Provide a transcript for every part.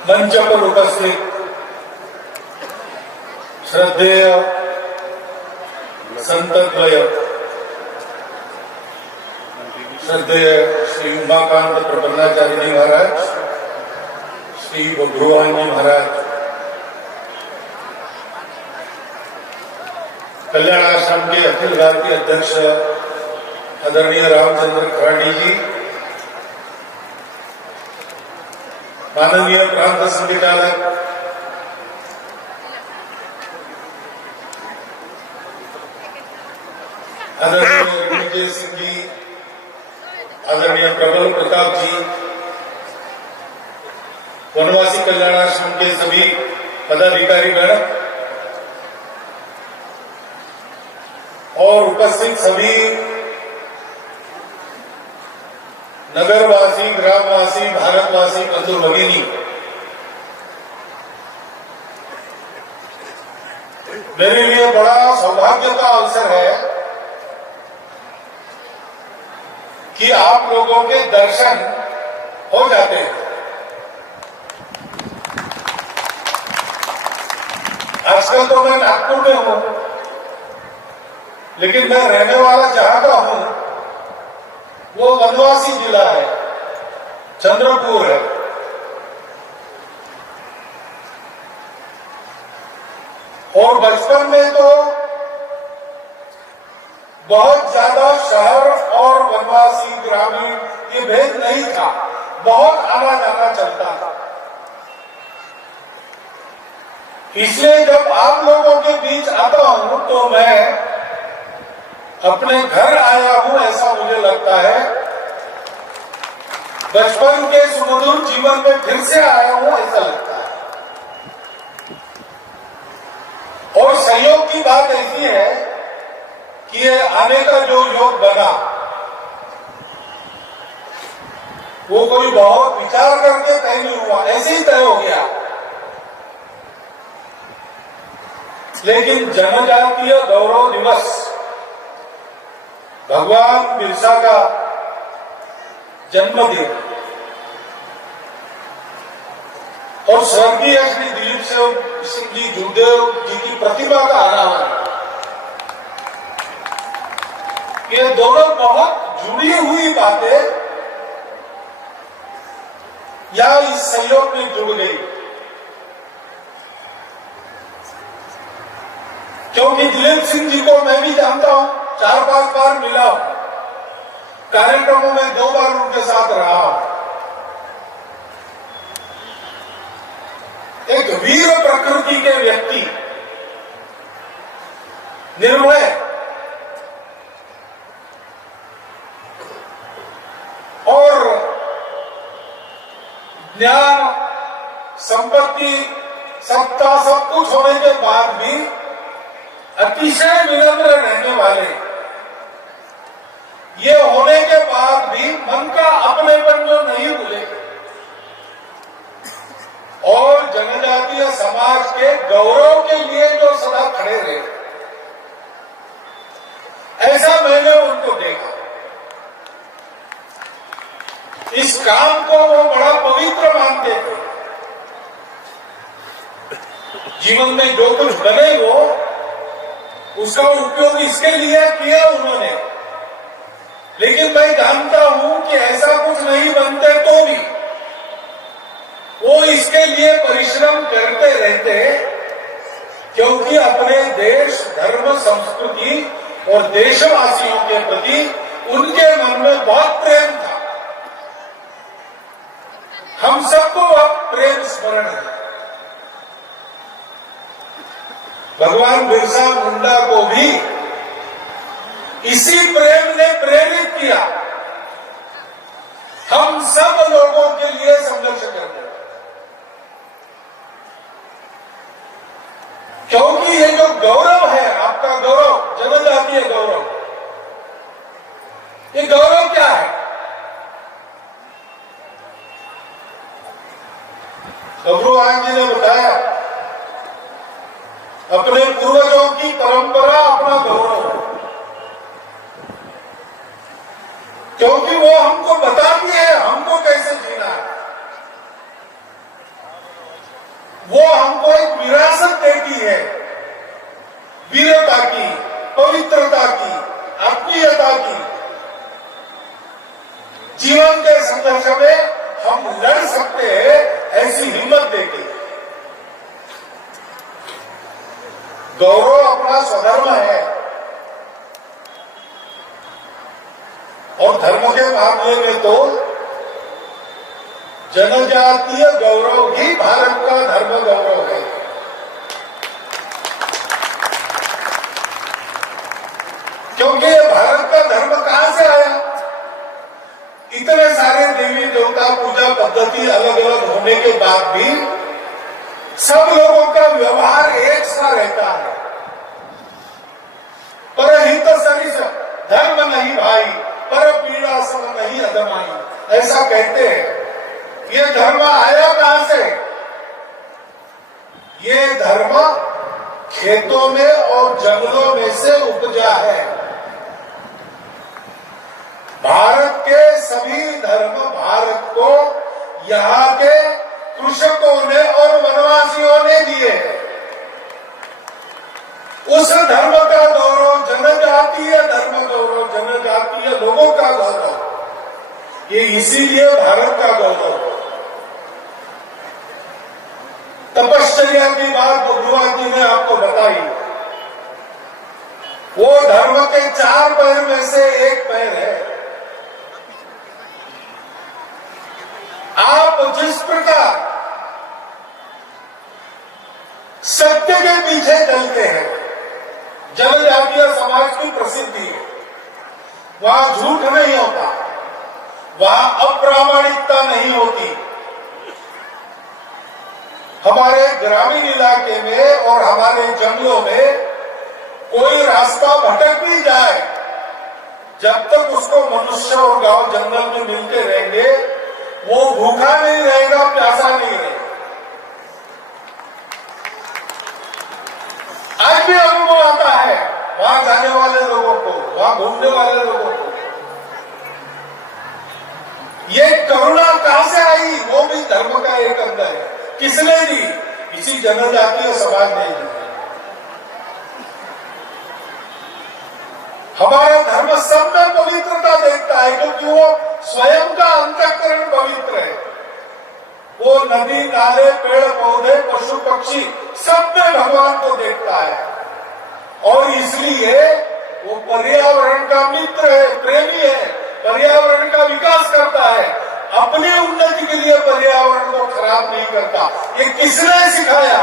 मंच पर उपस्थित श्रद्धेय संतद्वय श्रद्धेय श्री उमाकांत प्रबंधाचार्य जी महाराज, श्री बब्रुवान जी महाराज, कल्याण आश्रम के अखिल भारतीय अध्यक्ष आदरणीय रामचंद्र खराडी जी, माननीय प्रांत संचालक आदरणीय रणविजय सिंह जी, आदरणीय प्रबल प्रताप जी, वनवासी कल्याण आश्रम के सभी पदाधिकारीगण और उपस्थित सभी नगरवासी, ग्रामवासी, भारतवासी, बंधु भगिनी, मेरे लिए बड़ा सौभाग्य का अवसर है कि आप लोगों के दर्शन हो जाते हैं। आजकल तो मैं नागपुर में हूं, लेकिन मैं रहने वाला जहां का हूं वो वनवासी जिला है, चंद्रपुर है। और बचपन में तो बहुत ज्यादा शहर और वनवासी ग्रामीण ये भेद नहीं था, बहुत आना जाना चलता था। इसलिए जब आप लोगों के बीच आता हूं तो मैं अपने घर आया हूं ऐसा मुझे लगता है। बचपन के सुमधुर जीवन में फिर से आया हूं ऐसा लगता है। और संयोग की बात ऐसी है कि ये आने का जो योग बना वो कोई बहुत विचार करके तय नहीं हुआ, ऐसे ही तय हो गया। लेकिन जनजातीय गौरव दिवस, भगवान बिरसा का जन्मदिन और स्वर्गीय श्री दिलीप सिंह जी जुगदेव जी की प्रतिमा का अनावरण, ये दोनों बहुत जुड़ी हुई बातें या इस सहयोग में जुड़ गई। क्योंकि दिलीप सिंह जी को मैं भी जानता हूं, 4-5 बार मिला हूं, कार्यक्रमों में 2 बार उनके साथ रहा हूं। एक वीर प्रकृति के व्यक्ति, निर्भय और ज्ञान, संपत्ति, सत्ता सब कुछ होने के बाद भी अतिशय विनम्र रहने वाले, ये होने के बाद भी मन का अपनेपन जो नहीं भूले और जनजातीय समाज के गौरव के लिए जो सदा खड़े रहे, ऐसा मैंने उनको देखा। इस काम को वो बड़ा पवित्र मानते थे। जीवन में जो कुछ बने वो उसका उपयोग इसके लिए किया उन्होंने। लेकिन मैं जानता हूं कि ऐसा कुछ नहीं बनते तो भी वो इसके लिए परिश्रम करते रहते, क्योंकि अपने देश, धर्म, संस्कृति और देशवासियों के प्रति उनके मन में बहुत प्रेम था। हम सबको अब प्रेम स्मरण है। भगवान बिरसा मुंडा को भी इसी प्रेम ने प्रेरित किया हम सब लोगों के लिए संघर्ष करने, क्योंकि ये जो गौरव है, आपका गौरव, जनजातीय गौरव, ये गौरव क्या है? बब्रुवान जी ने बताया, अपने पूर्वजों की परंपरा अपना गौरव, क्योंकि वो हमको बताती है हमको कैसे जीना है। वो हमको एक विरासत देती है, वीरता की, पवित्रता की, आत्मीयता की। जीवन के संघर्ष में हम लड़ सकते हैं, ऐसी हिम्मत देती है। गौरव अपना स्वधर्म है और धर्म के मामले में तो जनजातीय गौरव ही भारत का धर्म गौरव है। क्योंकि ये भारत का धर्म कहां से आया? इतने सारे देवी देवता पूजा पद्धति अलग अलग होने के बाद भी सब लोगों का व्यवहार एक सा रहता है। परहित सरिस धर्म नहीं भाई, पर पीड़ा सम नहीं अदमाई, ऐसा कहते हैं। ये धर्म आया कहां से? ये धर्म खेतों में और जंगलों में से उपजा है। भारत के सभी धर्म भारत को यहाँ के कृषकों ने और वनवासियों ने दिए हैं। उस धर्म का गौरव, जनजातीय धर्म गौरव, जनजातीय लोगों का गौरव, ये इसीलिए भारत का गौरव। तपश्चर्या की बात भगवान जी ने आपको बताई। वो धर्म के 4 पैर में से एक पैर है। आप जिस प्रकार सत्य के पीछे चलते हैं, जनजातीय समाज की प्रसिद्धि है, वहां झूठ नहीं होता, वहां अप्रामाणिकता नहीं होती। हमारे ग्रामीण इलाके में और हमारे जंगलों में कोई रास्ता भटक भी जाए, जब तक उसको मनुष्य और गांव जंगल में मिलते रहेंगे, वो भूखा नहीं रहेगा, प्यासा नहीं रहेगा। आज भी अनुभव आता है वहां जाने वाले लोगों को, वहां घूमने वाले लोगों को। ये करुणा कहां से आई? वो भी धर्म का एक अंग है। किसने दी? इसी जनजातीय समाज ने दी। हमारा धर्म सब में पवित्रता देखता है, क्योंकि वो स्वयं का अंतःकरण पवित्र है। वो नदी, नाले, पेड़ पौधे, पशु पक्षी सब में भगवान को देखता है और इसलिए वो पर्यावरण का मित्र है, प्रेमी है, पर्यावरण का विकास करता है, अपनी उन्नति के लिए पर्यावरण को खराब नहीं करता। ये किसने सिखाया?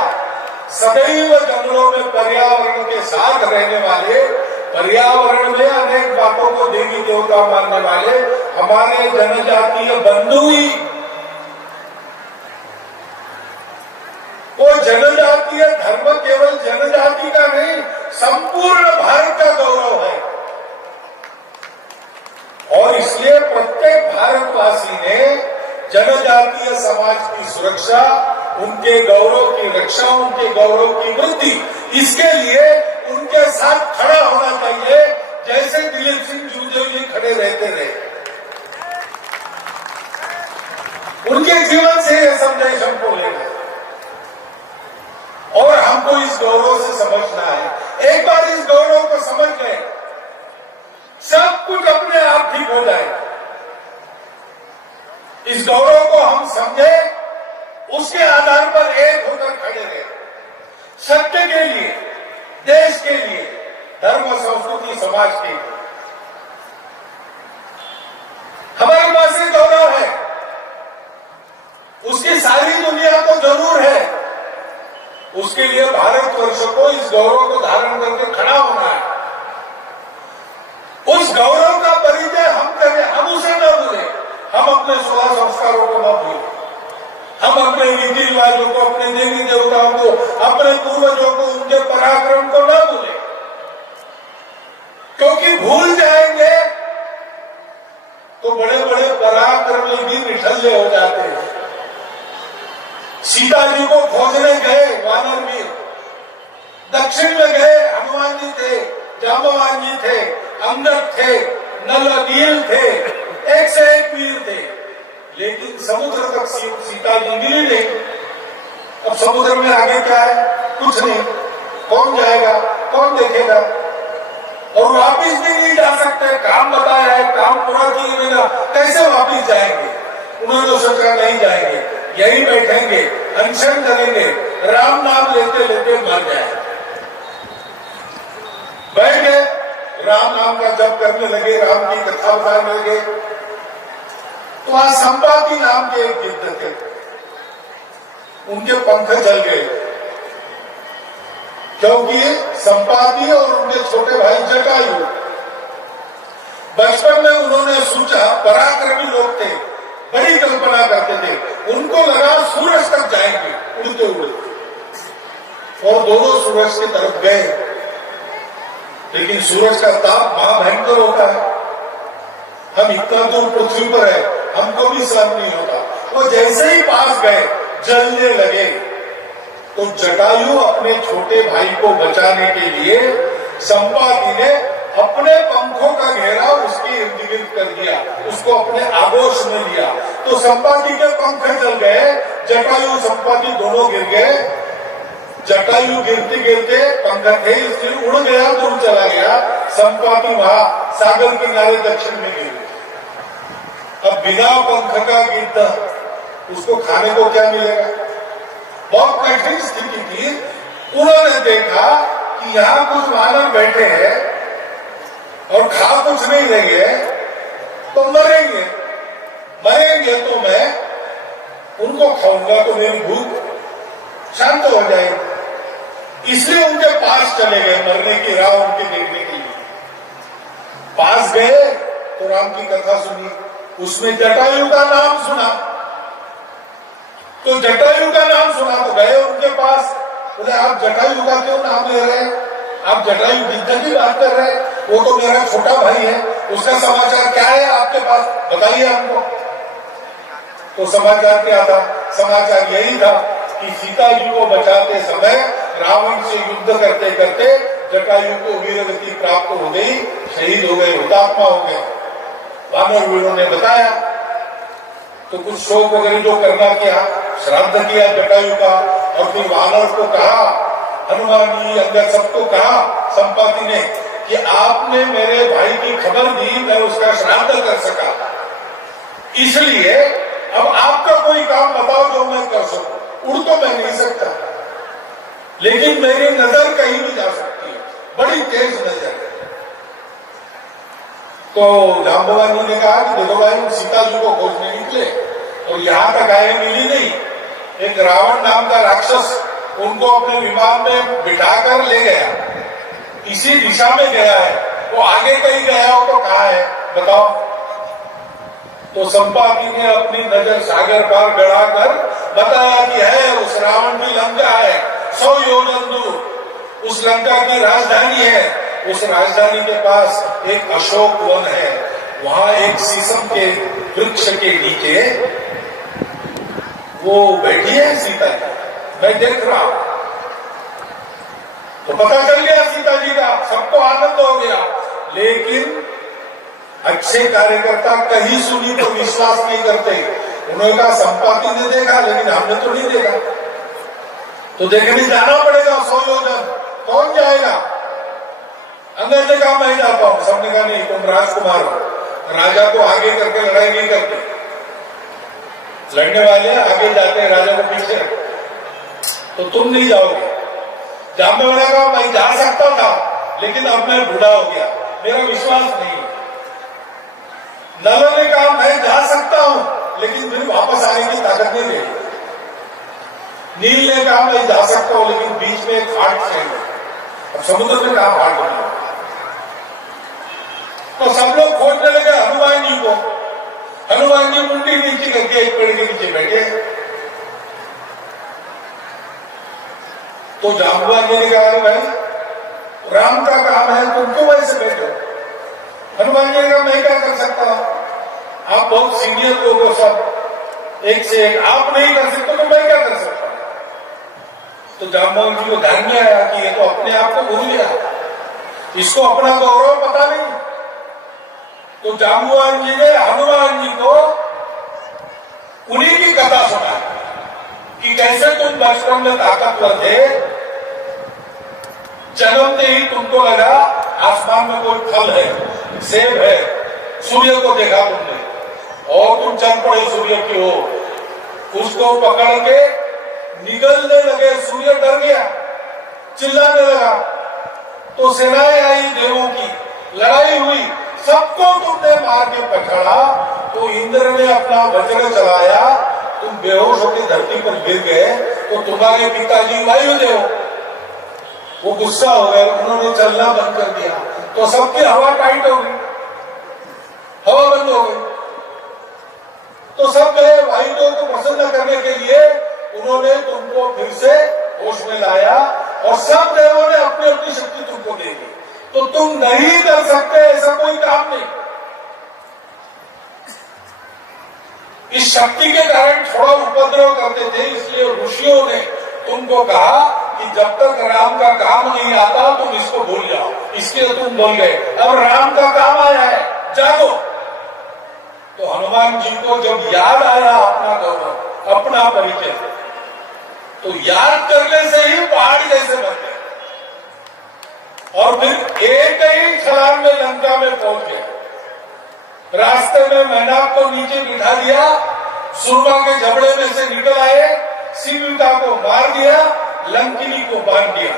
सदैव जंगलों में पर्यावरण के साथ रहने वाले, पर्यावरण में अनेक बातों को देवी देवता मानने वाले हमारे जनजातीय बंधु ही। वो जनजातीय धर्म केवल जनजाति का नहीं, संपूर्ण भारत का गौरव है और इसलिए प्रत्येक भारतवासी ने जनजातीय समाज की सुरक्षा, उनके गौरव की रक्षा, उनके गौरव की वृद्धि, इसके लिए उनके साथ खड़ा होना चाहिए, जैसे दिलीप सिंह जूदेव जी खड़े रहते रहे। उनके जीवन से यह संदेश हमको लेना है और हमको इस गौरव से समझना है। एक बार इस गौरव को समझ गए, सब कुछ अपने आप ठीक हो जाएगा। इस गौरव को हम समझे, उसके आधार पर एक होकर खड़े रहे, सत्य के लिए, देश के लिए, धर्म, संस्कृति, समाज के लिए। हमारे पास एक गौरव है, उसकी सारी दुनिया को जरूर है। उसके लिए भारतवर्ष को इस गौरव को धारण करके खड़ा होना है। उस गौरव का परिचय हम करें, हम उसे न भूलें, हम अपने स्वभाव संस्कारों को न भूलें, हम अपने रीति रिवाजों को, अपने देवी देवताओं को, अपने पूर्वजों को, उनके पराक्रम को न भूलें, क्योंकि भूल जाएंगे तो बड़े बड़े पराक्रमी भी निठल्ले हो जाते हैं। सीता जी को खोजने गए वानर वीर, दक्षिण में गए हनुमान जी थे, जांबवान जी थे, अंगद थे, नल नील थे, एक से एक वीर थे, लेकिन समुद्र तक सीता जी मिली नहीं। अब समुद्र में आगे क्या है? कुछ नहीं। कौन जाएगा? कौन देखेगा? और वापिस भी नहीं जा सकते। काम बताया है, काम पूरा किए बिना कैसे वापिस जाएंगे? उन्होंने तो सोचा नहीं जाएंगे, यही बैठेंगे, अनशन करेंगे, राम नाम लेते लेते मर जाएंगे। बैठ गए, राम नाम का जप करने लगे, राम की कथा बताने लगे। तो वहां संपाति नाम के एक गिद्ध थे, उनके पंख जल गए, क्योंकि संपाति और उनके छोटे भाई जटायु बचपन में उन्होंने सोचा, पराक्रमी लोग थे, बड़ी कल्पना करते थे, उनको लगा सूरज तक जाएंगे उड़ते उड़ते, और दोनों सूरज की तरफ गए। लेकिन सूरज का ताप महाभयंकर होता है, हम इतना दूर पृथ्वी पर है, हमको भी सहन नहीं होता। वो जैसे ही पास गए जलने लगे। तो जटायु अपने छोटे भाई को बचाने के लिए संपाति ने अपने पंखों का घेराव उसके इर्द गिर्द कर दिया, उसको अपने आगोश में लिया। तो संपाति के पंख जल गए, जटायु संपाति दोनों गिर गए। जटायु गिरते गिरते पंख थे इसलिए उड़ गया, दूर चला गया। संपाति वहां सागर किनारे दक्षिण में गिर गया। अब बिना पंख का गिद्ध, उसको खाने को क्या मिलेगा? बहुत कठिन स्थिति थी। उन्होंने देखा कि यहाँ कुछ वानर बैठे हैं और खा कुछ नहीं रहे, तो मरेंगे। मरेंगे तो मैं उनको खाऊंगा तो मेरी भूख शांत हो जाएगी। इसलिए उनके पास चले गए, मरने की राह उनके देखने के लिए। पास गए तो राम की कथा सुनी, उसमें जटायु का नाम सुना। तो जटायु का नाम सुना तो गए उनके पास, बोले आप जटायु का क्यों नाम ले रहे हैं? आप जटायु गिद्ध की बात कर रहे हैं, वो तो मेरा छोटा भाई है, उसका समाचार क्या है आपके पास, बताइए हमको। तो समाचार क्या था? समाचार यही था कि सीता जी को बचाते समय रावण से युद्ध करते करते जटायु को वीरगति प्राप्त हो गई, शहीद हो गए, हुतात्मा हो गए। वानर वीरों ने बताया तो कुछ शोक वगैरह जो करना किया, श्राद्ध किया जटायु का, और फिर वानर को कहा, हनुमान जी अंदर सबको कहा संपाति ने कि आपने मेरे भाई की खबर दी, मैं उसका श्राद्ध कर सका, इसलिए अब आपका कोई काम बताओ जो मैं कर सकूं। उड़ तो मैं नहीं सकता, लेकिन मेरी नजर कहीं भी जा सकती है, बड़ी तेज नजर है। तो जांबवानी ने कहा कि देखो भाई, हम सीता जी को खोजने निकले और यहां तक आए, मिली नहीं। एक रावण नाम का राक्षस उनको अपने विमान में बिठाकर ले गया, इसी दिशा में गया है, वो आगे कहीं गया हो तो कहाँ है बताओ। तो संपाति ने अपनी नजर सागर पार गड़ाकर बताया कि है, उस रावण की लंका है 100 योजन दूर, उस लंका की राजधानी है, उस राजधानी के पास एक अशोक वन है, वहां एक शीशम के वृक्ष के नीचे वो बैठी है सीता जी, मैं देख रहा हूं। तो पता चल गया सीता जी का, सबको आनंद हो गया। लेकिन अच्छे कार्यकर्ता कहीं सुनी तो विश्वास नहीं करते। उन्होंने कहा संपाति ने देखा, लेकिन हमने तो नहीं देखा, तो देखने जाना पड़ेगा 100 योजन, कौन जाएगा? अंदर ने कहा मैं जाता हूं, सबने कहा नहीं, तुम राजकुमार हो, राजा को आगे करके लड़ाई नहीं करते, लड़ने वाले आगे जाते हैं, राजा को पीछे, तो तुम नहीं जाओगे। जामवंत ने कहा मैं जा सकता था, लेकिन अब मैं बूढ़ा हो गया, मेरा विश्वास नहीं। नल ने कहा मैं जा सकता हूं, लेकिन फिर वापस आने की ताकत नहीं रही। नील ने कहा मैं जा सकता हूं, लेकिन बीच में एक फाट चाहिए। अब समुद्र में कहा फाट बना, तो सब लोग खोजने लगे हनुमान जी को। हनुमान जी मुंडी नीचे करके एक पेड़ के नीचे बैठे। तो जांबवान जी ने कहा भाई राम का काम है, तुम क्यों वैसे बैठो? हनुमान जी ने कहा मैं क्या कर सकता हूं, आप बहुत सीनियर लोग हो, सब एक से एक, आप नहीं कर सकते तो मैं क्या कर सकता हूं? तो जांबवान जी को ध्यान में आया कि ये तो अपने आप को भूल गया, इसको अपना गौरव पता नहीं। तो जांबवान जी ने हनुमान जी को उन्हीं की कथा सुनाई। कि कैसे तुम बचपन में ताकतवर थे, जन्मते ही तुमको लगा आसमान में कोई फल है, सेब है, सूर्य को देखा तुमने और तुम चल पड़े सूर्य की ओर, उसको पकड़ के निगलने लगे, सूर्य डर गया, चिल्लाने लगा, तो सेनाएं आई देवों की, लड़ाई हुई, सबको तुमने मार के पकड़ा, तो इंद्र ने अपना वज्र चलाया, तुम बेहोश होकर धरती पर गिर गए, तो तुम्हारे पिताजी वायुदेव वो गुस्सा हो गए, उन्होंने चलना बंद कर दिया, तो सबकी हवा टाइट हो गई, हवा बंद हो गई, तो सब गए वायुदेव को प्रसन्न करने के लिए, उन्होंने तुमको फिर से होश में लाया और सब देवों ने अपनी अपनी शक्ति तुमको दे दी, तो तुम नहीं कर सकते ऐसा कोई काम नहीं। इस शक्ति के कारण थोड़ा उपद्रव करते थे, इसलिए ऋषियों ने तुमको कहा कि जब तक राम का काम नहीं आता तुम इसको भूल जाओ, इसलिए तुम बोल गए, अब राम का काम आया है, जागो। तो हनुमान जी को जब याद आया अपना गौरव, अपना परिचय, तो याद करने से ही पहाड़ जैसे बन गए और फिर एक ही छलांग में लंका में पहुंच गए। रास्ते में मैनाक को नीचे बिठा दिया, सुरमा के जबड़े में से निकल आए, सीता को मार दिया, लंकिनी को बांध दिया,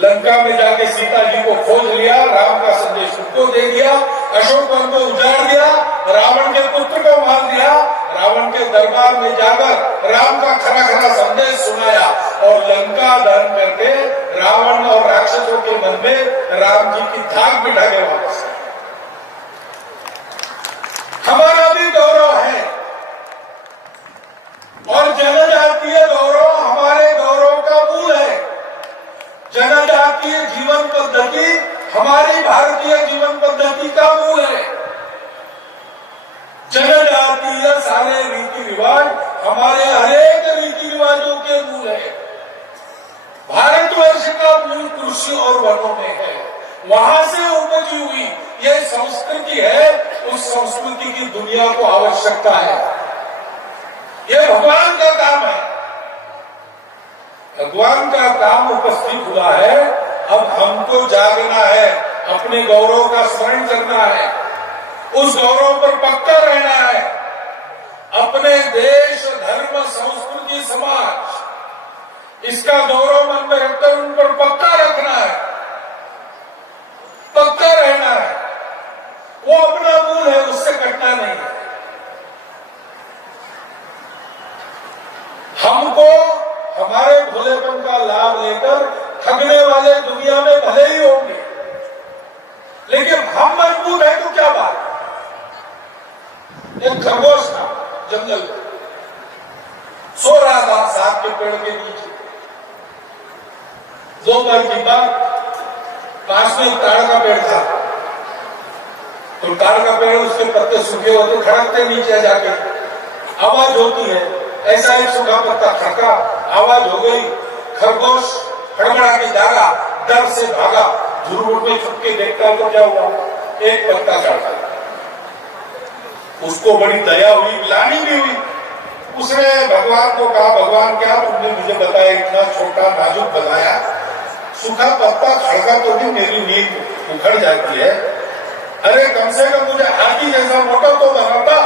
लंका में जाके सीता जी को खोज लिया, राम का संदेश उनको दे दिया, अशोक वन को उजाड़ दिया, रावण के पुत्र को मार दिया, रावण के दरबार में जाकर राम का खरा खरा संदेश सुनाया और लंका दहन करके रावण और राक्षसों के मन में राम जी की धाक बिठा के वापस आए। हमारा भी गौरव है और जनजातीय गौरव हमारे गौरव का मूल है। जनजातीय जीवन पद्धति हमारी भारतीय जीवन पद्धति का मूल है। जनजातीय सारे रीति रिवाज हमारे हरेक रीति रिवाजों के मूल है। भारतवर्ष का मूल कृषि और वनों में है, वहां से उपजी हुई ये संस्कृति है, उस संस्कृति की दुनिया को आवश्यकता है। ये भगवान का काम है, भगवान का काम उपस्थित हुआ है। अब हमको जागना है, अपने गौरव का स्मरण करना है, उस गौरव पर पक्का रहना है। अपने देश, धर्म, संस्कृति, समाज, इसका गौरव मन में रखकर उन पर पक्का रखना है, पक्का रहना है। वो अपना मूल है, उससे कटना नहीं है। हमको हमारे भोलेपन का लाभ लेकर ठगने वाले दुनिया में भले ही होंगे, लेकिन हम मजबूत है तो क्या बात। एक खरगोश था जंगल में, सो रहा था साग के पेड़ के नीचे। दोपहर की बात, पास में एक ताड़ का पेड़ था, तो ताड़ का पेड़, उसके पत्ते सूखे होते, खड़कते नीचे जाके, आवाज होती है, ऐसा एक सूखा पत्ता खड़का, आवाज हो गई, खरगोश हड़बड़ा के जागा, डर से भागा, झुरमुट में छुप के देखता तो क्या हुआ, एक पत्ता चढ़ा। उसको बड़ी दया हुई, ग्लानि भी हुई। उसने भगवान को कहा, भगवान क्या तुमने मुझे बताया, इतना छोटा नाजुक बनाया, सूखा पत्ता खड़का तो भी मेरी नींद उखड़ जाती है। अरे कम से कम मुझे हाथी जैसा मोटा तो बनाता,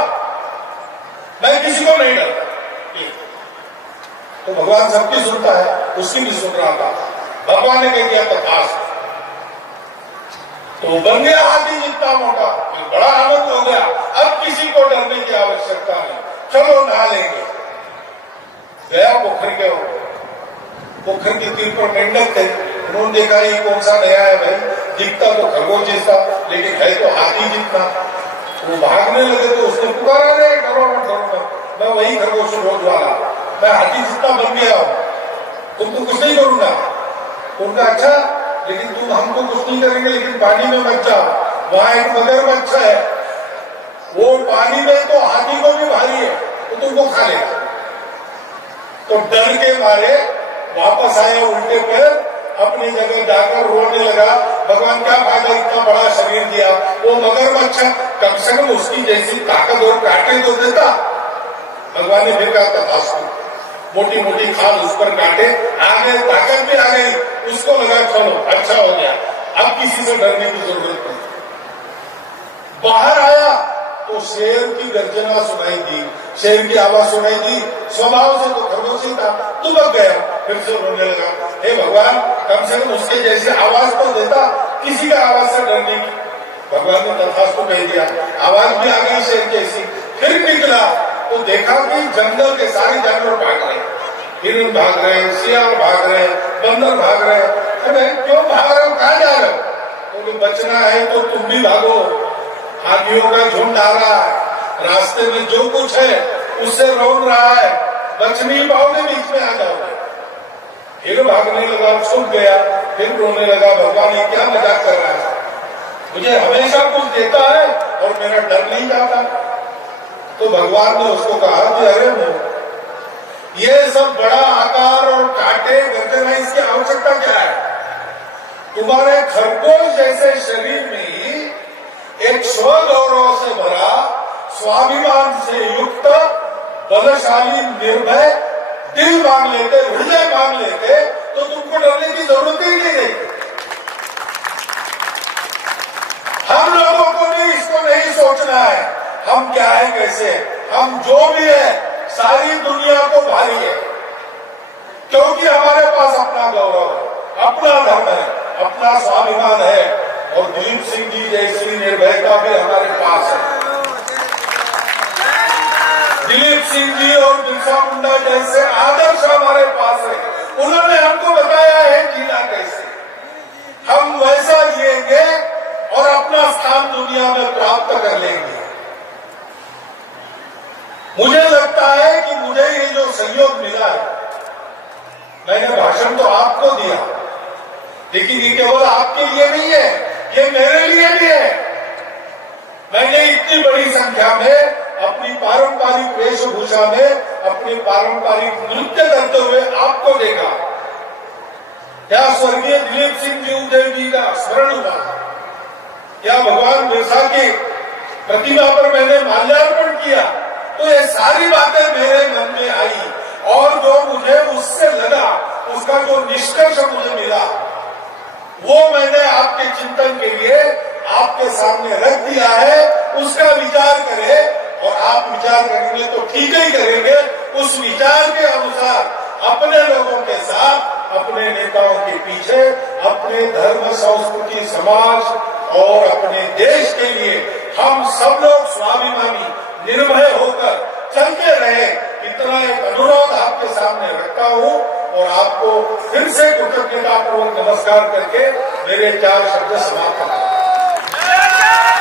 मैं किसी को नहीं डरता। तो भगवान सबकी सुनता है, उसकी भी सुन रहा था। भगवान ने कह दिया तथास्तु, तो बन गया हाथी जितना मोटा, बड़ा आनंद हो गया। अब किसी को डरने की आवश्यकता नहीं, चलो नहा लेंगे। गया पोखर के, पोखर के तीर पर मेंढक थे, उन्होंने देखा ये कौन सा नया है भाई, दिखता तो खरगोश जैसा लेकिन है तो हाथी जितना। वो भागने लगे तो उसने पुकारा, रे डरो मत, डरो मत, मैं वही खरगोश रोज वाला, मैं हाथी जितना बन गया हूं, तुमको कुछ नहीं करूंगा। उनका अच्छा, लेकिन तुम हमको कुछ नहीं करेंगे, लेकिन पानी में मत जाओ, वहां एक मगरमच्छ है, वो पानी में तो हाथी को भी भारी है, तो तुमको खा लेगा। तो डर के मारे वापस आए उल्टे पैर, अपनी जगह जाकर रोने लगा, भगवान क्या फायदा इतना बड़ा शरीर दिया, वो मगरमच्छ कम से कम उसकी जैसी ताकत और काटे तो देता, भगवान ने फिर कहा तथास्तु, मोटी मोटी खाल उस पर काटे, आगे ताकत भी आ गई, उसको लगा चलो अच्छा हो गया, अब किसी से डरने की जरूरत नहीं। बाहर आया तो शेर की गर्जना सुनाई दी, शेर की आवाज सुनाई दी, स्वभाव से तो खरगोशी था, दुबक गया, फिर से रोने लगा, हे भगवान कम से कम उसके जैसी आवाज तो देता, किसी का आवाज से डरने की। भगवान ने तथास्तु कह दिया, आवाज भी आ गई शेर जैसी। फिर निकला तो देखा कि जंगल के सारे जानवर भाग रहे, हिरण भाग रहे, सियार भाग रहे, बंदर भाग रहे। अरे क्यों भाग रहे हो, कहाँ जा रहे हो? तो बचना है तो तुम भी भागो, हाथियों का झुंड आ रहा है, रास्ते में जो कुछ है उससे रोक रहा है, बच नहीं पाओगे, बीच में आ जाओगे। फिर भागने लगा, छूट गया, फिर रोने लगा, भगवान ये क्या मजाक कर रहा है, मुझे हमेशा कुछ देता है और मेरा डर नहीं जाता। तो भगवान ने उसको कहा कि अरे ये सब बड़ा आकार और कांटे गर्जना, इसकी आवश्यकता क्या है? तुम्हारे खरगोश जैसे शरीर में ही एक स्वगौरव से भरा, स्वाभिमान से युक्त, बलशाली, निर्भय दिल मांग लेते, हृदय मांग लेते, तो तुमको डरने की जरूरत ही नहीं है। हम लोगों को भी इसको नहीं सोचना है हम क्या है कैसे, हम जो भी है सारी दुनिया को भारी है, क्योंकि हमारे पास अपना गौरव है, अपना धर्म है, अपना स्वाभिमान है, और दिलीप सिंह जी जैसी निर्भयता भी हमारे पास है। दिलीप सिंह जी और बिरसा मुंडा जैसे आदर्श हमारे पास है, उन्होंने हमको बताया है जीना कैसे, हम वैसा जिएंगे और अपना स्थान दुनिया में प्राप्त कर लेंगे। मुझे लगता है कि मुझे ये जो सहयोग मिला है, मैंने भाषण तो आपको दिया, लेकिन ये केवल आपके लिए नहीं है, ये मेरे लिए भी है। मैंने इतनी बड़ी संख्या में अपनी पारंपरिक वेशभूषा में, अपने पारंपरिक नृत्य करते हुए आपको देखा। क्या स्वर्गीय दिलीप सिंह जी उदय जी का स्मरण हुआ, क्या भगवान बिरसा की प्रतिमा पर मैंने माल्यार्पण किया, तो ये सारी बातें मेरे मन में आई, और जो मुझे उससे लगा, उसका जो निष्कर्ष मुझे मिला, वो मैंने आपके चिंतन के लिए आपके सामने रख दिया है। उसका विचार करें, और आप विचार करेंगे तो ठीक ही करेंगे। उस विचार के अनुसार अपने लोगों के साथ, अपने नेताओं के पीछे, अपने धर्म, संस्कृति, समाज और अपने देश के लिए हम सब लोग स्वाभिमानी, निर्भय होकर चलते रहे, इतना एक अनुरोध आपके सामने रखता हूं, और आपको फिर से कृतज्ञतापूर्वक नमस्कार करके मेरे 4 शब्द समाप्त करता हूं।